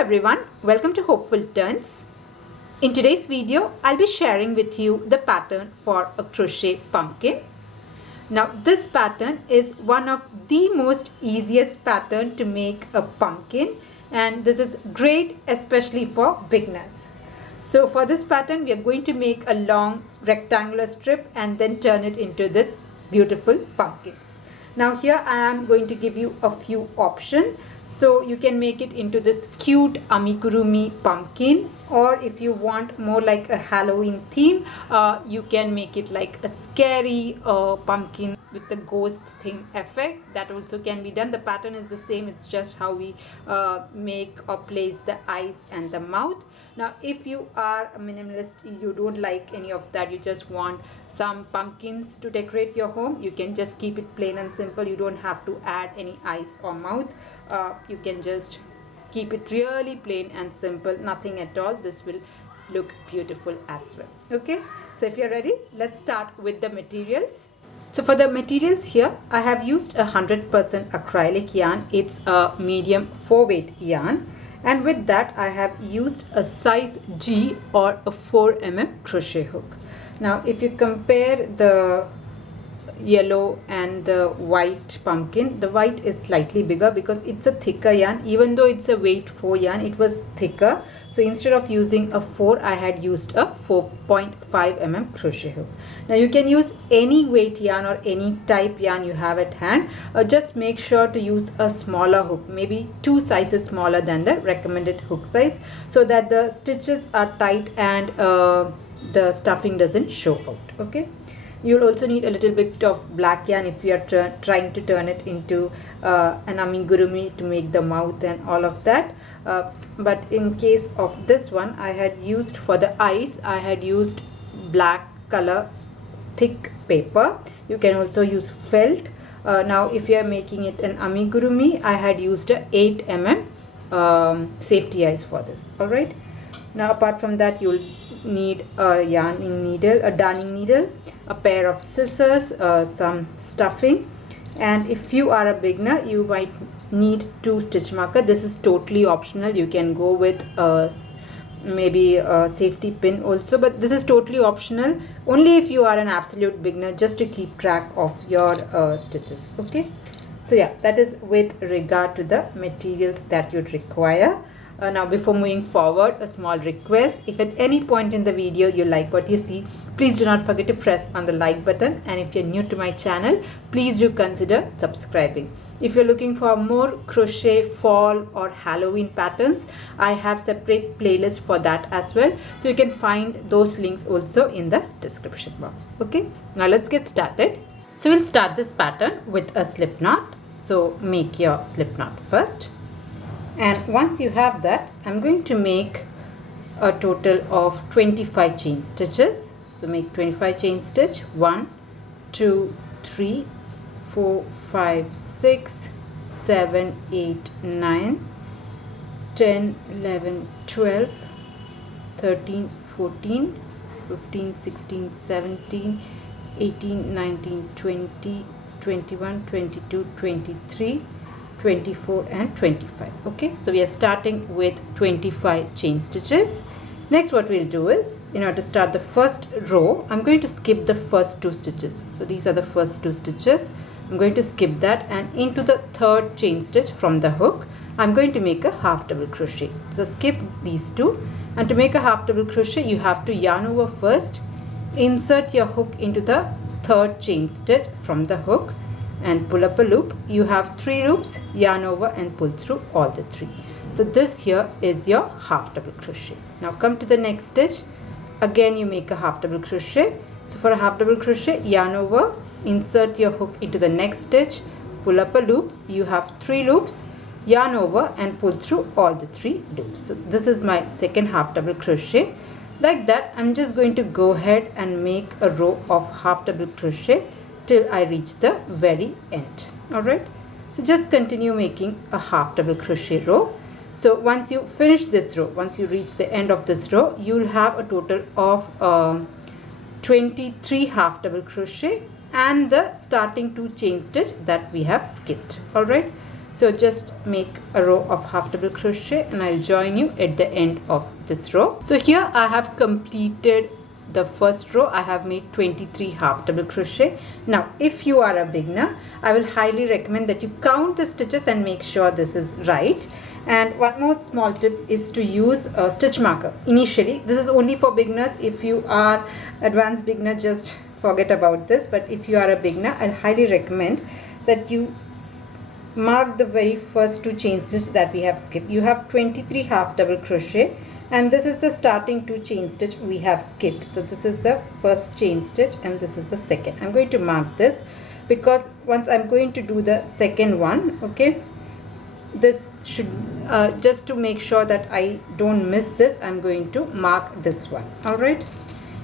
everyone, welcome to Hopeful Turns. In today's video, I'll be sharing with you the pattern for a crochet pumpkin. Now this pattern is one of the most easiest pattern to make a pumpkin, and this is great especially for beginners. So for this pattern we are going to make a long rectangular strip and then turn it into this beautiful pumpkins. Now here I am going to give you a few options. So you can make it into this cute amigurumi pumpkin, or if you want more like a Halloween theme, you can make it like a scary pumpkin with the ghost thing effect. That also can be done. The pattern is the same, it's just how we make or place the eyes and the mouth. Now if you are a minimalist, you don't like any of that, you just want some pumpkins to decorate your home, you can just keep it plain and simple. You don't have to add any eyes or mouth. You can just keep it really plain and simple, nothing at all. This will look beautiful as well. Okay, so if you're ready, let's start with the materials. So for the materials here, I have used 100% acrylic yarn. It's a medium 4-weight yarn, and with that I have used a size G or a 4mm crochet hook. Now if you compare the yellow and the white pumpkin, the white is slightly bigger because it's a thicker yarn. Even though it's a weight 4 yarn, it was thicker, so instead of using a 4, I had used a 4.5mm crochet hook. Now you can use any weight yarn or any type yarn you have at hand. Just make sure to use a smaller hook, maybe 2 sizes smaller than the recommended hook size, so that the stitches are tight and the stuffing doesn't show out. Okay, you'll also need a little bit of black yarn if you are trying to turn it into an amigurumi to make the mouth and all of that. But in case of this one, I had used for the eyes, I had used black color thick paper. You can also use felt. Now if you are making it an amigurumi, I had used a 8mm safety eyes for this. Alright, now apart from that, you'll need a yarning needle, a darning needle, a pair of scissors, some stuffing, and if you are a beginner, you might need 2 stitch marker. This is totally optional. You can go with maybe a safety pin also, but this is totally optional, only if you are an absolute beginner, just to keep track of your stitches. Okay, so yeah, that is with regard to the materials that you'd require. Now before moving forward, a small request: if at any point in the video you like what you see, please do not forget to press on the like button, and if you're new to my channel, please do consider subscribing. If you're looking for more crochet fall or Halloween patterns, I have separate playlist for that as well, so you can find those links also in the description box. Okay, now let's get started. So we'll start this pattern with a slip knot. So make your slip knot first. And once you have that, I'm going to make a total of 25 chain stitches. So make 25 chain stitch. 1, 2, 3, 4, 5, 6, 7, 8, 9, 10, 11, 12, 13, 14, 15, 16, 17, 18, 19, 20, 21, 22, 23, 24 and 25. Okay, so we are starting with 25 chain stitches. Next what we'll do is, in order to start the first row, I'm going to skip the first 2 stitches. So these are the first 2 stitches. I'm going to skip that, and into the 3rd chain stitch from the hook, I'm going to make a half double crochet. So skip these 2, and to make a half double crochet, you have to yarn over first, insert your hook into the 3rd chain stitch from the hook, and pull up a loop. You have 3 loops, yarn over and pull through all the 3. So this here is your half double crochet. Now come to the next stitch. Again you make a half double crochet. So for a half double crochet, yarn over, insert your hook into the next stitch, pull up a loop. You have 3 loops, yarn over and pull through all the 3 loops. So this is my second half double crochet. Like that, I'm just going to go ahead and make a row of half double crochet till I reach the very end. Alright, so just continue making a half double crochet row. So once you finish this row, once you reach the end of this row, you'll have a total of 23 half double crochet and the starting 2 chain stitch that we have skipped. Alright, So just make a row of half double crochet and I'll join you at the end of this row. So here I have completed the first row. I have made 23 half double crochet. Now if you are a beginner, I will highly recommend that you count the stitches and make sure this is right. And one more small tip is to use a stitch marker initially. This is only for beginners. If you are advanced beginner, just forget about this. But if you are a beginner, I highly recommend that you mark the very first 2 chain stitches that we have skipped. You have 23 half double crochet and this is the starting 2 chain stitch we have skipped. So this is the first chain stitch and this is the second. I'm going to mark this because once I'm going to do the second one, okay, this should just to make sure that I don't miss this, I'm going to mark this one. All right,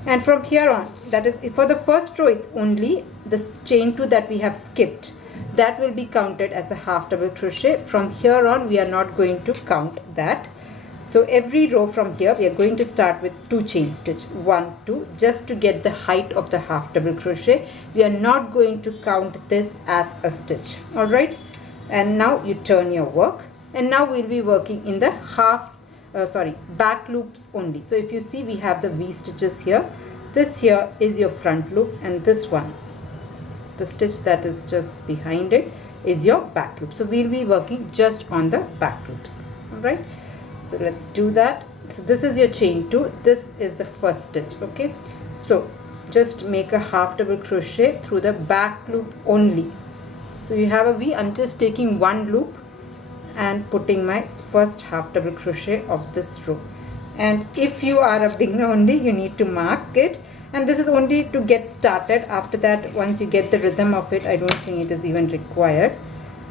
and from here on, that is for the first row, it only this chain 2 that we have skipped, that will be counted as a half double crochet. From here on we are not going to count that. So every row from here we are going to start with 2 chain stitch, 1 2, just to get the height of the half double crochet. We are not going to count this as a stitch. All right, and now you turn your work and now we'll be working in the back loops only. So if you see, we have the V stitches here. This here is your front loop and this one, the stitch that is just behind it, is your back loop. So we'll be working just on the back loops. All right, so let's do that. So this is your chain 2, this is the first stitch. Okay, so just make a half double crochet through the back loop only. So you have a V. I'm just taking 1 loop and putting my first half double crochet of this row. And if you are a beginner only, you need to mark it, and this is only to get started. After that, once you get the rhythm of it, I don't think it is even required.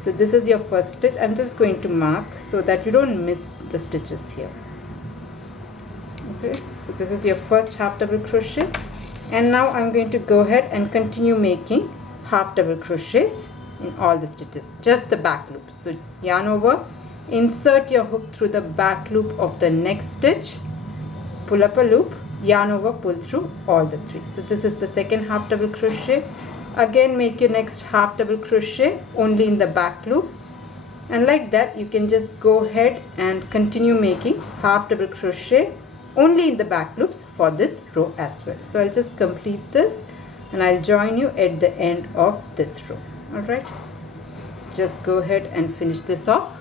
So this is your first stitch. I'm just going to mark so that you don't miss the stitches here. Okay, so this is your first half double crochet, and now I'm going to go ahead and continue making half double crochets in all the stitches, just the back loop. So yarn over, insert your hook through the back loop of the next stitch, pull up a loop, yarn over, pull through all the 3. So this is the second half double crochet. Again make your next half double crochet only in the back loop, and like that you can just go ahead and continue making half double crochet only in the back loops for this row as well. So I'll just complete this and I'll join you at the end of this row. All right, so just go ahead and finish this off.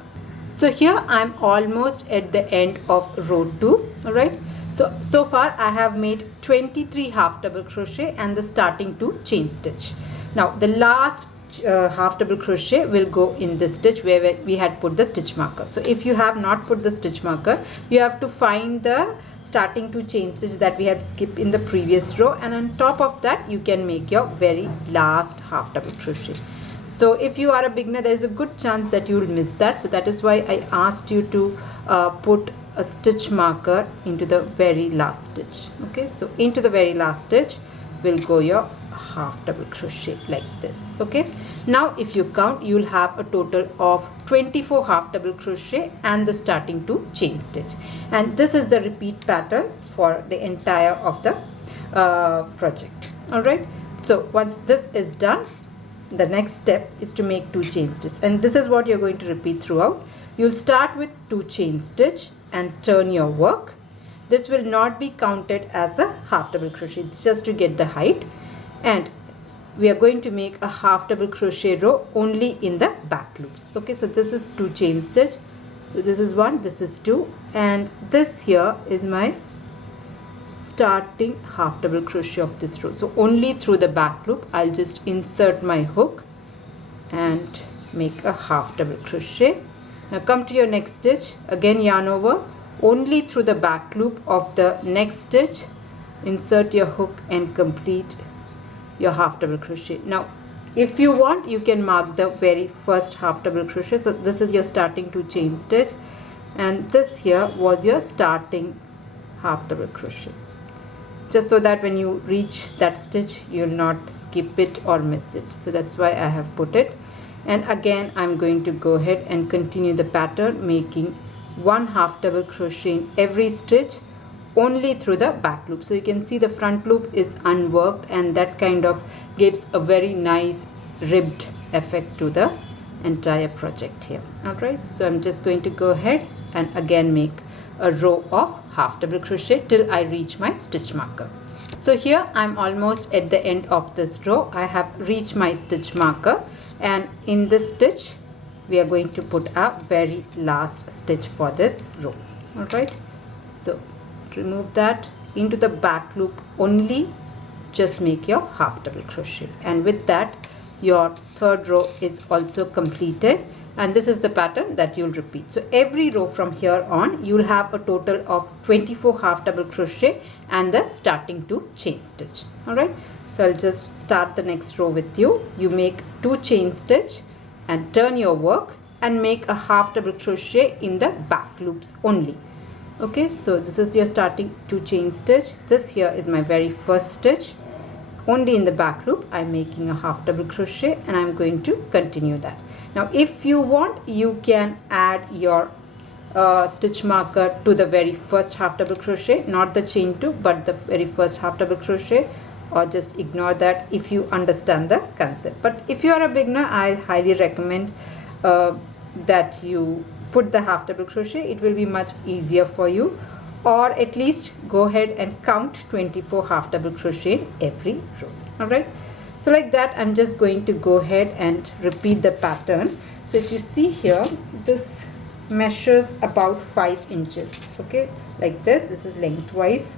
So here I'm almost at the end of row 2. All right, so far I have made 23 half double crochet and the starting 2 chain stitch. Now the last half double crochet will go in this stitch where we had put the stitch marker. So if you have not put the stitch marker, you have to find the starting 2 chain stitch that we had skipped in the previous row, and on top of that you can make your very last half double crochet. So if you are a beginner, there is a good chance that you will miss that. So that is why I asked you to put a stitch marker into the very last stitch. Okay, so into the very last stitch will go your half double crochet like this. Okay, now if you count, you will have a total of 24 half double crochet and the starting 2 chain stitch, and this is the repeat pattern for the entire of the project. All right, so once this is done, the next step is to make 2 chain stitch, and this is what you're going to repeat throughout. You'll start with 2 chain stitch and turn your work. This will not be counted as a half double crochet, it's just to get the height, and we are going to make a half double crochet row only in the back loops. Okay, so this is 2 chain stitch, so this is 1, this is 2, and this here is my starting half double crochet of this row. So only through the back loop I'll just insert my hook and make a half double crochet. Now come to your next stitch, again yarn over, only through the back loop of the next stitch, insert your hook and complete your half double crochet. Now if you want, you can mark the very first half double crochet. So this is your starting 2 chain stitch, and this here was your starting half double crochet, just so that when you reach that stitch you will not skip it or miss it. So that's why I have put it. And again I'm going to go ahead and continue the pattern, making 1 half double crochet in every stitch only through the back loop. So you can see the front loop is unworked, and that kind of gives a very nice ribbed effect to the entire project here. Alright, so I'm just going to go ahead and again make a row of half double crochet till I reach my stitch marker. So here I'm almost at the end of this row. I have reached my stitch marker, and in this stitch we are going to put a very last stitch for this row. Alright, so remove that, into the back loop only just make your half double crochet, and with that your third row is also completed, and this is the pattern that you'll repeat. So every row from here on you'll have a total of 24 half double crochet and the starting to chain stitch. Alright, so I'll just start the next row with you. You make 2 chain stitch and turn your work and make a half double crochet in the back loops only. Okay, so this is your starting 2 chain stitch. This here is my very first stitch. Only in the back loop I'm making a half double crochet, and I'm going to continue that. Now if you want, you can add your stitch marker to the very first half double crochet, not the chain 2 but the very first half double crochet, or just ignore that if you understand the concept. But if you are a beginner, I highly recommend that you put the half double crochet. It will be much easier for you, or at least go ahead and count 24 half double crochet in every row. Alright, so like that I'm just going to go ahead and repeat the pattern. So if you see here, this measures about 5 inches. Okay, like this is lengthwise.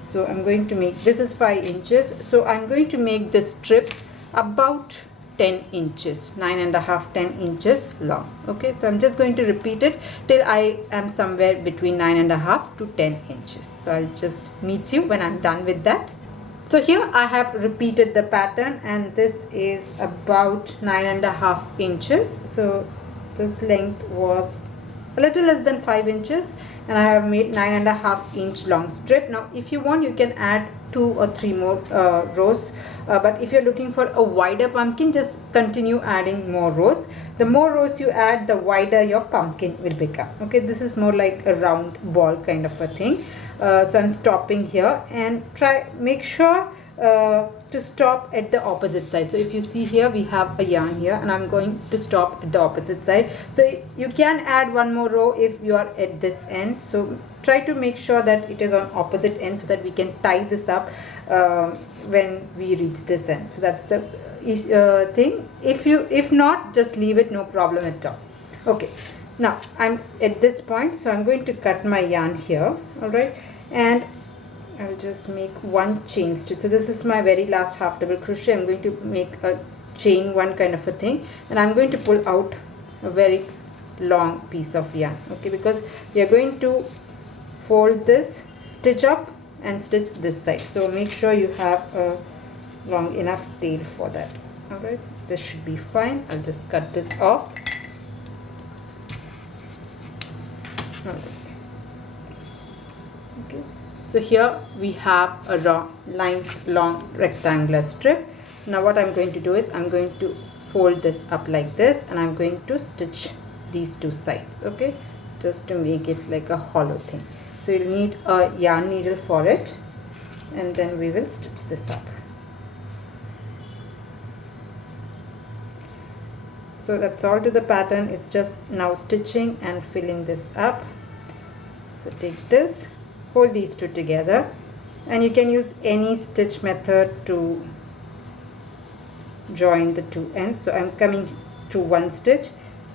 So I'm going to make, this is 5 inches, so I'm going to make this strip about 10 inches, 9.5 10 inches long. Okay, so I'm just going to repeat it till I am somewhere between 9.5 to 10 inches. So I'll just meet you when I'm done with that. So here I have repeated the pattern, and this is about 9.5 inches. So this length was a little less than 5 inches, and I have made 9.5 inch long strip. Now if you want, you can add 2 or 3 more rows, but if you're looking for a wider pumpkin, just continue adding more rows. The more rows you add, the wider your pumpkin will become. Okay, this is more like a round ball kind of a thing. So I'm stopping here, and make sure to stop at the opposite side. So if you see here, we have a yarn here, and I'm going to stop at the opposite side. So you can add 1 more row if you are at this end. So try to make sure that it is on opposite end so that we can tie this up when we reach this end. So that's the thing. If not, just leave it, no problem at all. Okay, now I'm at this point, so I'm going to cut my yarn here. All right, and I'll just make 1 chain stitch. So this is my very last half double crochet. I'm going to make a chain 1 kind of a thing, and I'm going to pull out a very long piece of yarn. Okay, because we are going to fold this, stitch up and stitch this side. So make sure you have a long enough tail for that. Alright, this should be fine. I'll just cut this off. Alright. Okay, so here we have a long rectangular strip. Now what I'm going to do is I'm going to fold this up like this, and I'm going to stitch these 2 sides. Okay, just to make it like a hollow thing. So you'll need a yarn needle for it, and then we will stitch this up. So that's all to the pattern. It's just now stitching and filling this up. So take this, hold these 2 together, and you can use any stitch method to join the 2 ends. So I'm coming to 1 stitch.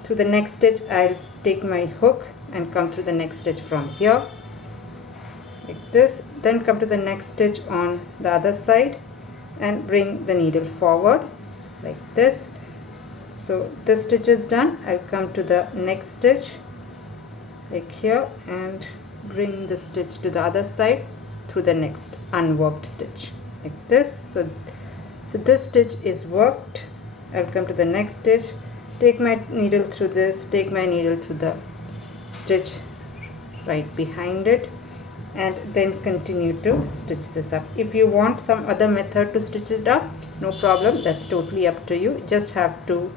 To the next stitch, I'll take my hook and come to the next stitch from here, like this. Then come to the next stitch on the other side and bring the needle forward like this. So this stitch is done. I'll come to the next stitch like here and bring the stitch to the other side through the next unworked stitch like this. So this stitch is worked. I'll come to the next stitch, take my needle through this, take my needle to the stitch right behind it, and then continue to stitch this up. If you want some other method to stitch it up, no problem, that's totally up to you. Just have to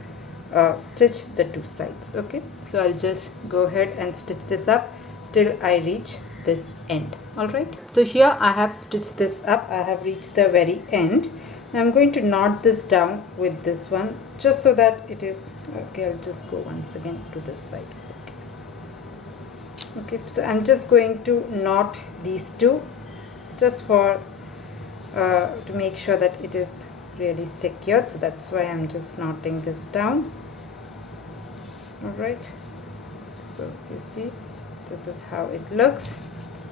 stitch the 2 sides. Okay, so I'll just go ahead and stitch this up till I reach this end. Alright, so here I have stitched this up. I have reached the very end. I'm going to knot this down with this one just so that it is okay. I'll just go once again to this side. Okay, so I'm just going to knot these two just for to make sure that it is really secured. So that's why I'm just knotting this down. Alright, so you see, this is how it looks.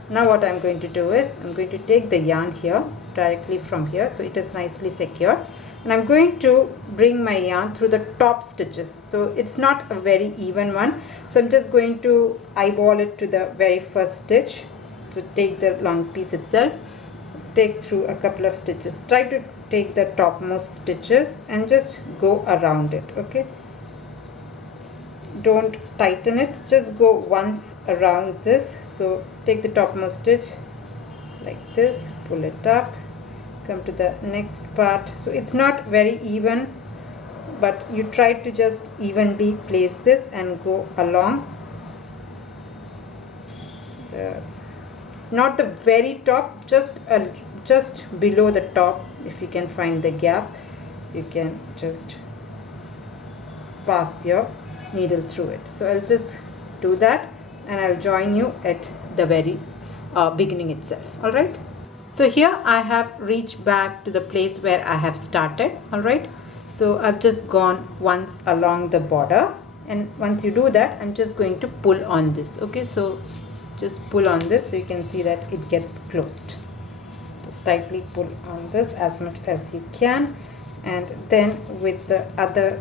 Now what I'm going to do is I'm going to take the yarn here directly from here, so it is nicely secure, and I'm going to bring my yarn through the top stitches. So it's not a very even one, so I'm just going to eyeball it to the very first stitch. So take the long piece itself, take through a couple of stitches, try to take the topmost stitches and just go around it. Okay, don't tighten it, just go once around this. So take the topmost stitch like this, pull it up, come to the next part. So it's not very even, but you try to just evenly place this and go along the, not the very top, just below the top. If you can find the gap, you can just pass your needle through it. So I'll just do that and I'll join you at the very beginning itself. Alright, so here I have reached back to the place where I have started. Alright, so I've just gone once along the border, and once you do that, I'm just going to pull on this. Okay, so just pull on this so you can see that it gets closed. Just tightly pull on this as much as you can, and then with the other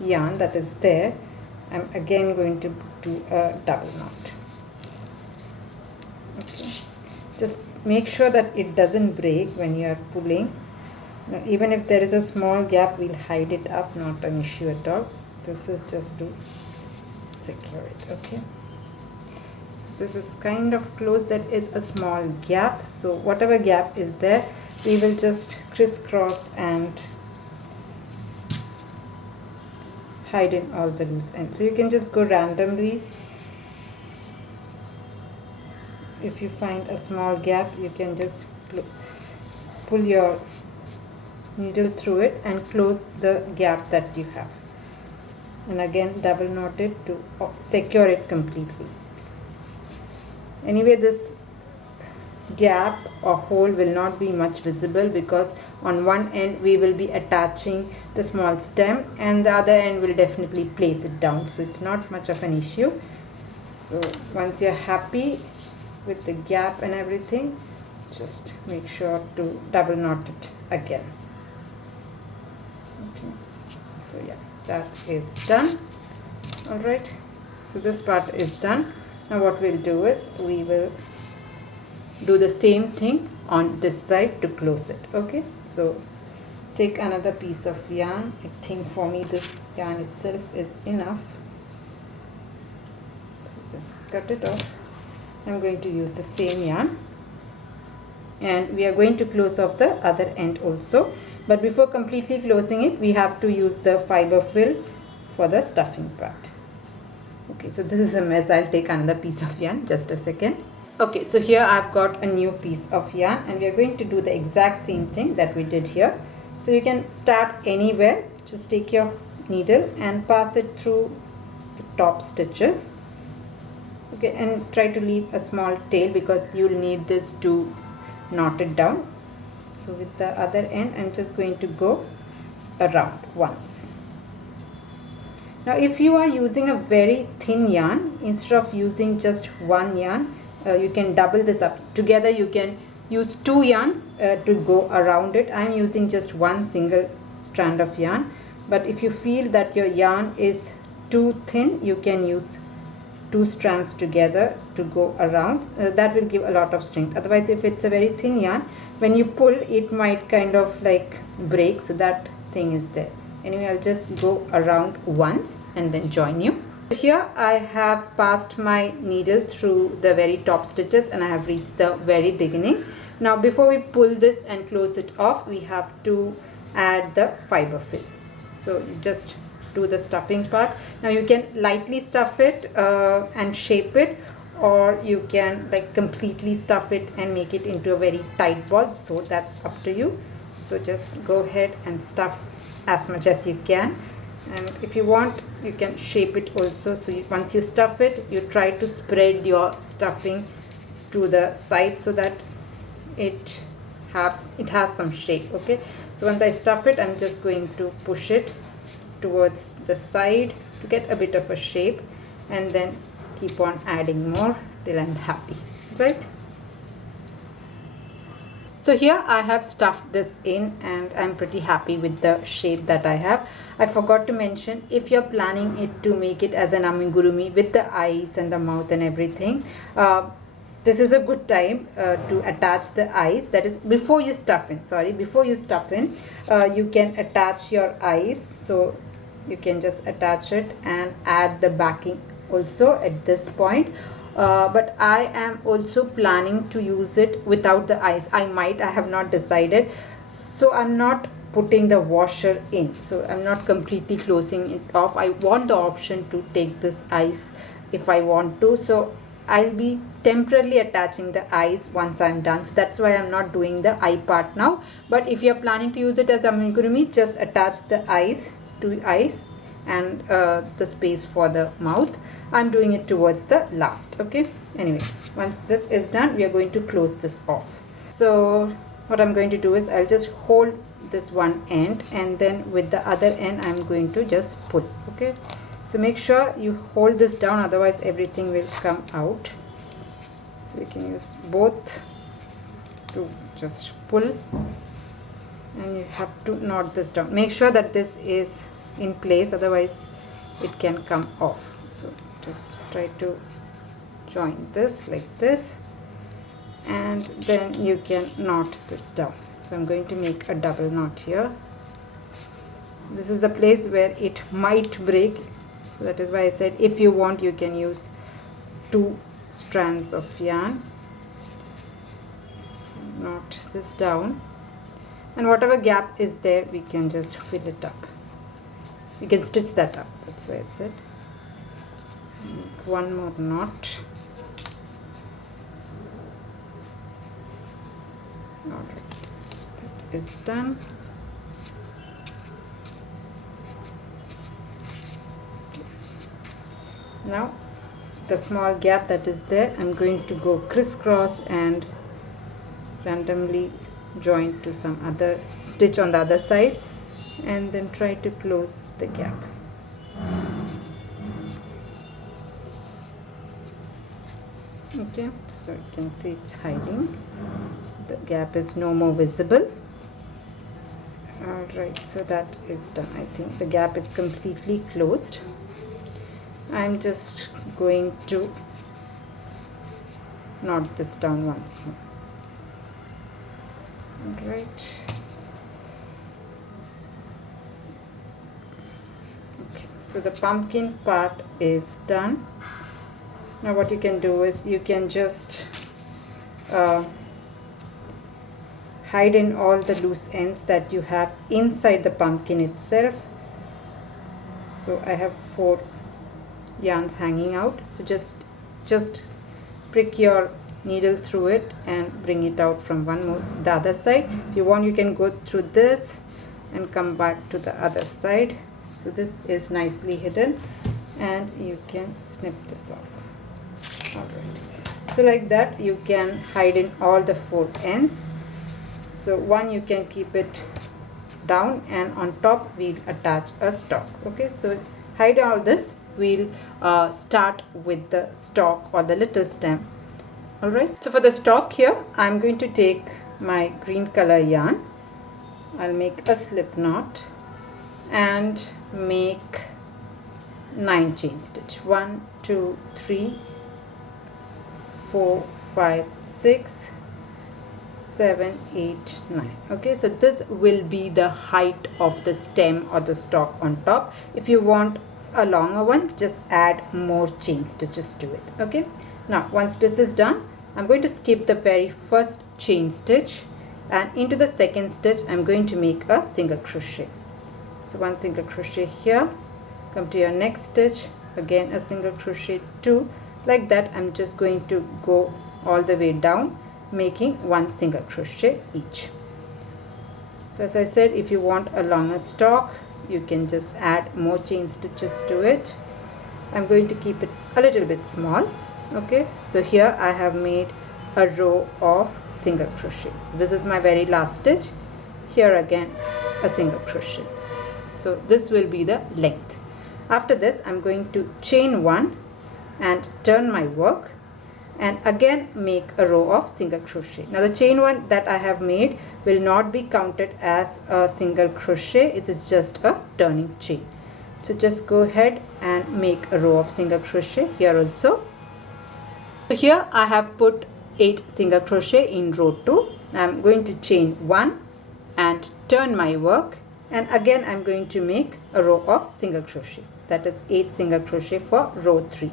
yarn that is there, I'm again going to do a double knot. Okay, just make sure that it doesn't break when you are pulling. Now, even if there is a small gap, we'll hide it up, not an issue at all. This is just to secure it. Okay, so this is kind of closed, that is a small gap, so whatever gap is there, we will just crisscross and hide in all the loose ends. So you can just go randomly. If you find a small gap, you can just pull your needle through it and close the gap that you have, and again double knot it to secure it completely. Anyway, this gap or hole will not be much visible because on one end we will be attaching the small stem and the other end will definitely place it down, so it's not much of an issue. So once you're happy with the gap and everything, just make sure to double knot it again. Okay, so yeah, that is done. Alright, so this part is done. Now what we'll do is we will do the same thing on this side to close it. Okay, so take another piece of yarn. I think for me this yarn itself is enough. So just cut it off. I'm going to use the same yarn, and we are going to close off the other end also, but before completely closing it, we have to use the fiber fill for the stuffing part. Okay, so this is a mess. I'll take another piece of yarn, just a second. Okay, so here I've got a new piece of yarn, and we are going to do the exact same thing that we did here. So you can start anywhere, just take your needle and pass it through the top stitches. Okay, and try to leave a small tail because you'll need this to knot it down. So with the other end, I'm just going to go around once. Now if you are using a very thin yarn, instead of using just one yarn, you can double this up. Together you can use two yarns to go around it. I'm using just one single strand of yarn, but if you feel that your yarn is too thin, you can use two strands together to go around. That will give a lot of strength. Otherwise, if it's a very thin yarn, when you pull, it might kind of like break, so that thing is there. Anyway, I'll just go around once and then join you. Here I have passed my needle through the very top stitches and I have reached the very beginning. Now before we pull this and close it off, we have to add the fiber fill. So you just do the stuffing part. Now you can lightly stuff it and shape it, or you can like completely stuff it and make it into a very tight ball, so that's up to you. So just go ahead and stuff as much as you can, and if you want you can shape it also. So once you stuff it, you try to spread your stuffing to the side so that it has some shape. Okay, so once I stuff it, I'm just going to push it towards the side to get a bit of a shape, and then keep on adding more till I'm happy, right? So here I have stuffed this in and I'm pretty happy with the shape that I have. I forgot to mention, if you're planning it to make it as an amigurumi with the eyes and the mouth and everything, this is a good time to attach the eyes. That is before you stuff in, you can attach your eyes. So you can just attach it and add the backing also at this point. But I am also planning to use it without the eyes. I have not decided. So I'm not putting the washer in. So I'm not completely closing it off. I want the option to take this eyes if I want to. So I'll be temporarily attaching the eyes once I'm done. So that's why I'm not doing the eye part now. But if you're planning to use it as amigurumi, just attach the eyes to eyes and the space for the mouth. I'm doing it towards the last. Okay, anyway, once this is done, we are going to close this off. So what I'm going to do is I'll just hold this one end, and then with the other end I'm going to just pull. Okay, so make sure you hold this down, otherwise everything will come out. So you can use both to just pull, and you have to knot this down. Make sure that this is in place, otherwise it can come off. So just try to join this like this, and then you can knot this down. So I'm going to make a double knot here. So this is the place where it might break, so that is why I said if you want you can use 2 strands of yarn. So knot this down, and whatever gap is there we can just fill it up. You can stitch that up, that's why it's it. Make one more knot. Alright, that is done. Okay. Now the small gap that is there, I'm going to go crisscross and randomly join to some other stitch on the other side, and then try to close the gap. Okay, so you can see it's hiding. The gap is no more visible. Alright, so that is done. I think the gap is completely closed. I'm just going to knot this down once more. Alright. Okay, so the pumpkin part is done. Now what you can do is you can just hide in all the loose ends that you have inside the pumpkin itself. So I have 4 yarns hanging out, so just prick your needle through it and bring it out from the other side. If you want you can go through this and come back to the other side. So this is nicely hidden, and you can snip this off. Alright, so like that you can hide in all the 4 ends. So one you can keep it down, and on top we'll attach a stalk. Okay, so hide all this. We'll start with the stalk or the little stem. Alright, so for the stalk here I'm going to take my green color yarn. I'll make a slip knot and make 9 chain stitch. 1 2 3 4 5 6 7 8 9. Okay, so this will be the height of the stem or the stalk on top. If you want a longer one, just add more chain stitches to it. Okay, now once this is done, I'm going to skip the very first chain stitch, and into the second stitch I'm going to make a single crochet. So 1 single crochet here, come to your next stitch, again a single crochet, 2, like that. I'm just going to go all the way down, making 1 single crochet each. So as I said, if you want a longer stalk, you can just add more chain stitches to it. I'm going to keep it a little bit small. Okay, so here I have made a row of single crochet. So this is my very last stitch. Here again a single crochet. So this will be the length. After this, I'm going to chain one and turn my work and again make a row of single crochet. Now the chain one that I have made will not be counted as a single crochet. It is just a turning chain. So just go ahead and make a row of single crochet here also. So here I have put 8 single crochet in row 2. I'm going to chain 1 and turn my work, and again I'm going to make a row of single crochet. That is 8 single crochet for row 3.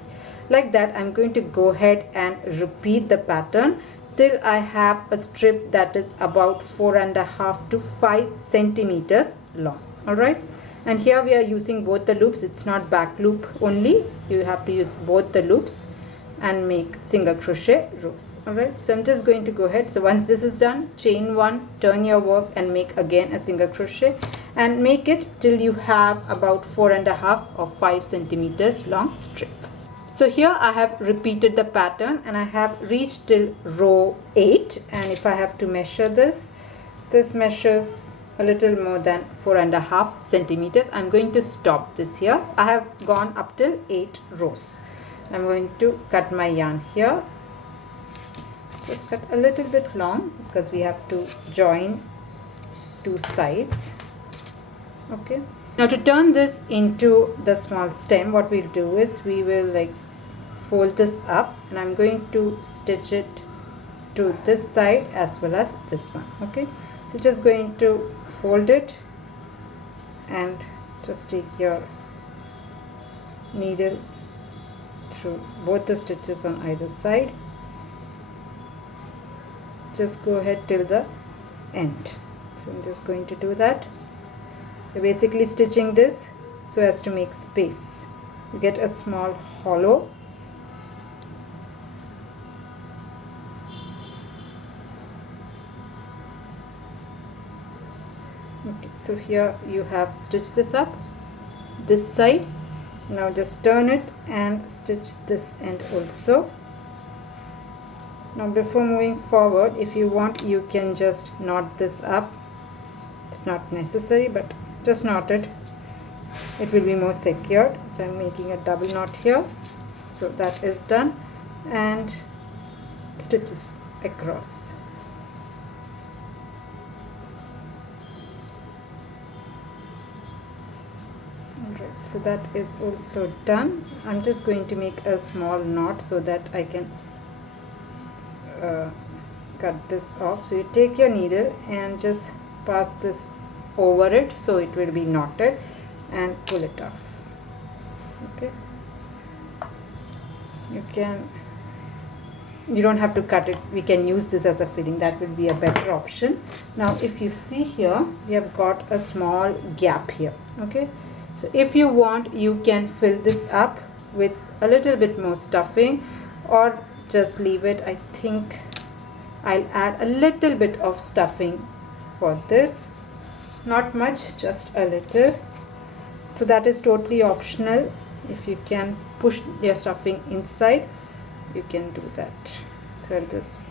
Like that, I'm going to go ahead and repeat the pattern till I have a strip that is about 4.5 to 5 centimeters long. Alright, and here we are using both the loops. It's not back loop only, you have to use both the loops and make single crochet rows. Alright, so I'm just going to go ahead. So once this is done, chain 1, turn your work and make again a single crochet and make it till you have about 4.5 or 5 centimeters long strip. So here I have repeated the pattern and I have reached till row 8, and if I have to measure this, this measures a little more than 4.5 centimeters. I'm going to stop this here. I have gone up till 8 rows. I'm going to cut my yarn here. Just cut a little bit long because we have to join 2 sides. Okay. Now to turn this into the small stem, what we'll do is we will fold this up, and I'm going to stitch it to this side as well as this one. Okay. So just going to fold it and just take your needle through both the stitches on either side. Just go ahead till the end. So I'm just going to do that. We're basically stitching this so as to make space. You get a small hollow. Okay, so here you have stitched this up, this side. Now just turn it and stitch this end also. Now before moving forward, if you want, you can just knot this up. It's not necessary, but just knot it. It will be more secured. So I'm making a double knot here. So that is done, and stitches across. Alright, so that is also done. I'm just going to make a small knot so that I can cut this off. So you take your needle and just pass this over it so it will be knotted, and pull it off. Okay, you don't have to cut it, we can use this as a filling. That would be a better option. Now if you see here, we have got a small gap here. Okay, so if you want, you can fill this up with a little bit more stuffing or just leave it. I think I'll add a little bit of stuffing for this, not much, just a little. So that is totally optional. If you can push your stuffing inside, you can do that. So I'll just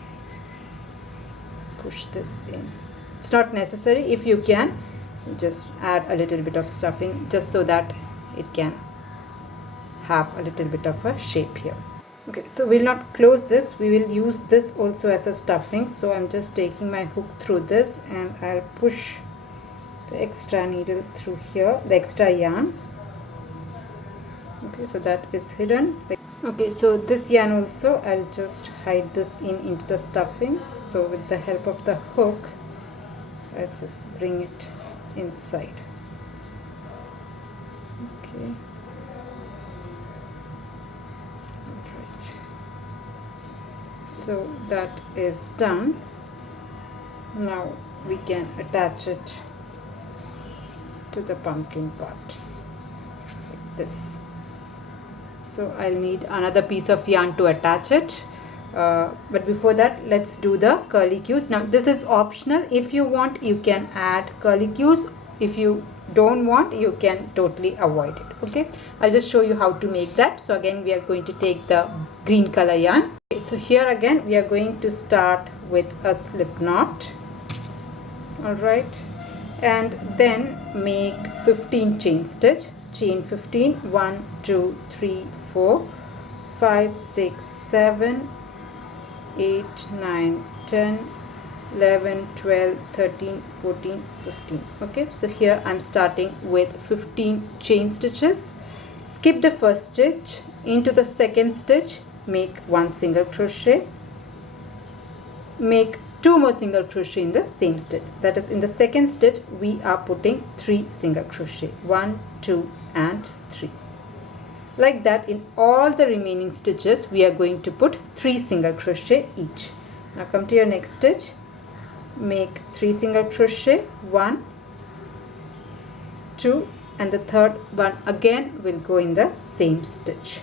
push this in. It's not necessary. If you can, just add a little bit of stuffing just so that it can have a little bit of a shape here. Okay, so we'll not close this, we will use this also as a stuffing. So I'm just taking my hook through this and I'll push the extra needle through here, the extra yarn. Okay, so that is hidden. Okay, so this yarn also I'll just hide this into the stuffing. So with the help of the hook, I'll just bring it inside. Okay. So that is done. Now we can attach it to the pumpkin part like this. So I'll need another piece of yarn to attach it. but before that, let's do the curly cues. Now this is optional. If you want, you can add curly cues. If you don't want, you can totally avoid it. Okay, I'll just show you how to make that. So again, we are going to take the green color yarn. Okay, so here again we are going to start with a slip knot. All right, and then make 15 chain stitch. Chain 15, 1 2 3 4 5 6 7 8 9 10 11 12 13 14 15. Okay, so here I'm starting with 15 chain stitches. Skip the first stitch. Into the second stitch, make 1 single crochet, make 2 more single crochet in the same stitch. That is, in the second stitch we are putting 3 single crochet, 1 2 and 3. Like that, in all the remaining stitches we are going to put 3 single crochet each. Now come to your next stitch, make 3 single crochet, 1 2, and the third one again will go in the same stitch.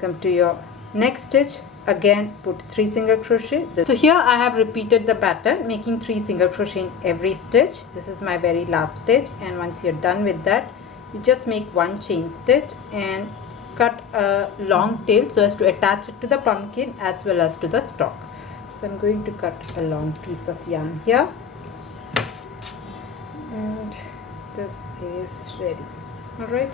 Come to your next stitch, again put 3 single crochet. So here I have repeated the pattern, making 3 single crochet in every stitch. This is my very last stitch, and once you're done with that, you just make 1 chain stitch and cut a long tail so as to attach it to the pumpkin as well as to the stalk. So I'm going to cut a long piece of yarn here, and this is ready. All right,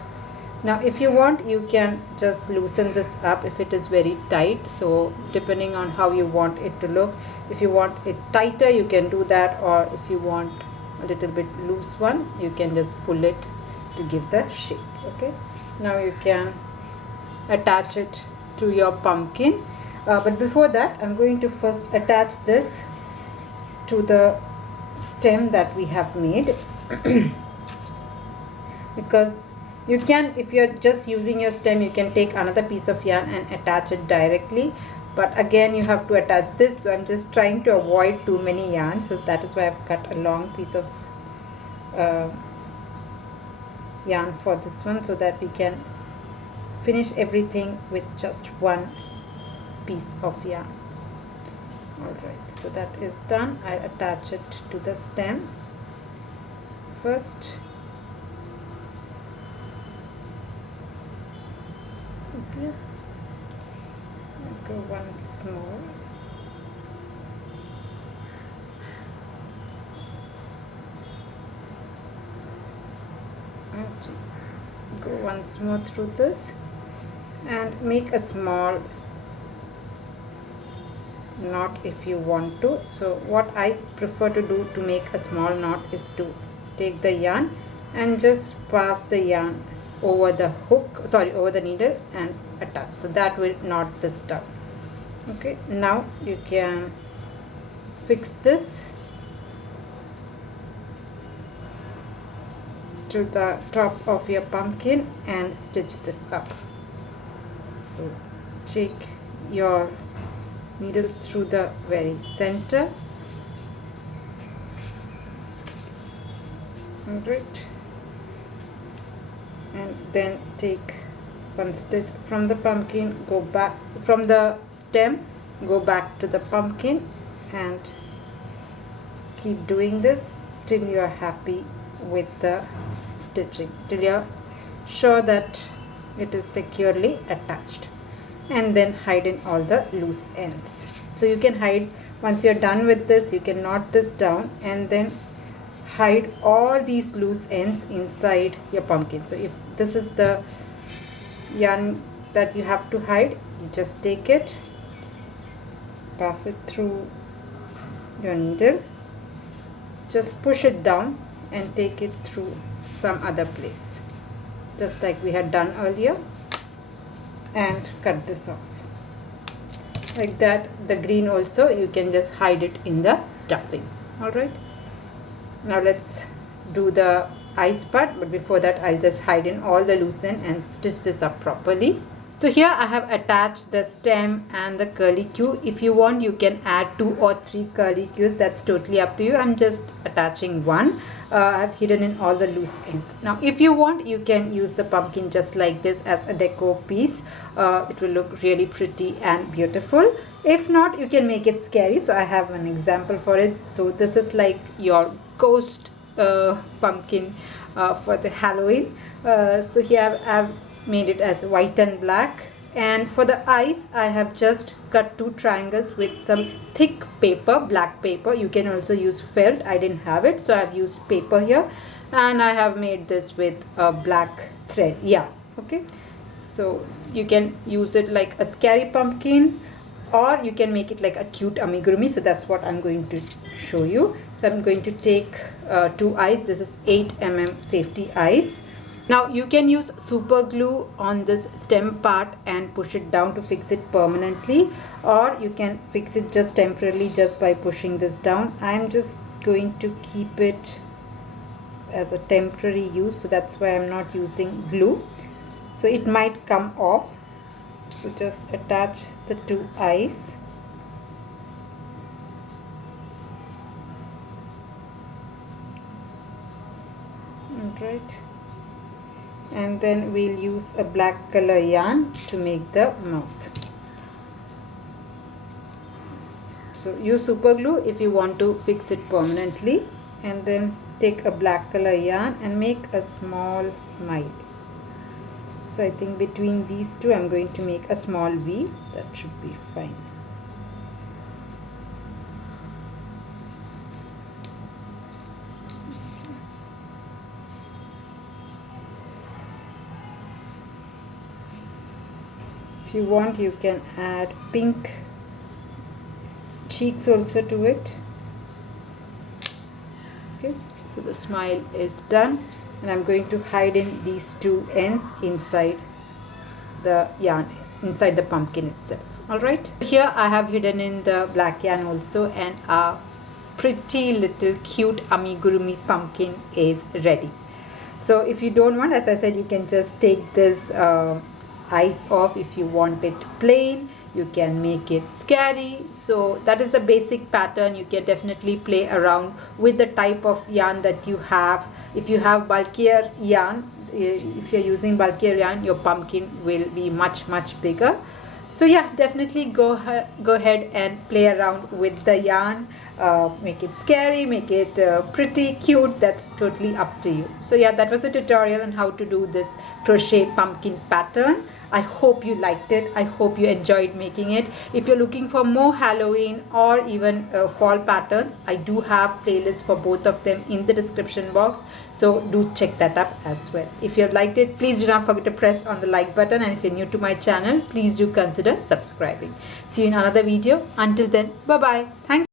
now if you want, you can just loosen this up if it is very tight. So depending on how you want it to look, if you want it tighter, you can do that, or if you want a little bit loose one, you can just pull it to give the shape. Okay, now you can attach it to your pumpkin, but before that I'm going to first attach this to the stem that we have made. Because you can, if you're just using your stem, you can take another piece of yarn and attach it directly, but again you have to attach this. So I'm just trying to avoid too many yarns, so that is why I've cut a long piece of yarn for this one, so that we can finish everything with just one piece of yarn. Alright, so that is done. I attach it to the stem first. Okay, I'll go once more. Go once more through this and make a small knot if you want to. So what I prefer to do to make a small knot is to take the yarn and just pass the yarn over the hook, over the needle, and attach. So that will knot this down. Okay, now you can fix this to the top of your pumpkin and stitch this up. So take your needle through the very center. Alright, and then take one stitch from the pumpkin, go back from the stem, go back to the pumpkin, and keep doing this till you are happy with the stitching, till you are sure that it is securely attached, and then hide in all the loose ends. So you can hide, once you're done with this, you can knot this down and then hide all these loose ends inside your pumpkin. So if this is the yarn that you have to hide, you just take it, pass it through your needle, just push it down and take it through some other place, just like we had done earlier, and cut this off like that. The green also, you can just hide it in the stuffing. Alright, now let's do the eyes part, but before that I'll just hide in all the loose end and stitch this up properly. So here I have attached the stem and the curly Q. If you want, you can add 2 or 3 curly Qs. That's totally up to you. I'm just attaching one. I've hidden in all the loose ends. Now if you want, you can use the pumpkin just like this as a decor piece. It will look really pretty and beautiful. If not, you can make it scary. So I have an example for it. So this is like your ghost pumpkin for the Halloween. So here I've made it as white and black, and for the eyes I have just cut 2 triangles with some thick paper, black paper. You can also use felt. I didn't have it, so I've used paper here, and I have made this with a black thread. Yeah, okay, so you can use it like a scary pumpkin, or you can make it like a cute amigurumi. So that's what I'm going to show you. So I'm going to take 2 eyes. This is 8 mm safety eyes. Now you can use super glue on this stem part and push it down to fix it permanently, or you can fix it just temporarily just by pushing this down. I'm just going to keep it as a temporary use, so that's why I'm not using glue. So it might come off. So just attach the 2 eyes. Alright. And then we'll use a black color yarn to make the mouth. So use super glue if you want to fix it permanently, and then take a black color yarn and make a small smile. So I think between these two I'm going to make a small V. That should be fine. If you want, you can add pink cheeks also to it. Okay, so the smile is done, and I'm going to hide in these 2 ends inside the yarn, inside the pumpkin itself. Alright, here I have hidden in the black yarn also, and a pretty little cute amigurumi pumpkin is ready. So if you don't want, as I said, you can just take this eyes off. If you want it plain, you can make it scary. So that is the basic pattern. You can definitely play around with the type of yarn that you have. If you have bulkier yarn, if you're using bulkier yarn, your pumpkin will be much bigger. So yeah, definitely go ahead and play around with the yarn. Make it scary, make it pretty cute. That's totally up to you. So yeah, that was a tutorial on how to do this crochet pumpkin pattern. I hope you liked it. I hope you enjoyed making it. If you're looking for more Halloween or even fall patterns, I do have playlists for both of them in the description box. So do check that up as well. If you have liked it, please do not forget to press on the like button. And if you're new to my channel, please do consider subscribing. See you in another video. Until then, bye-bye. Thank you.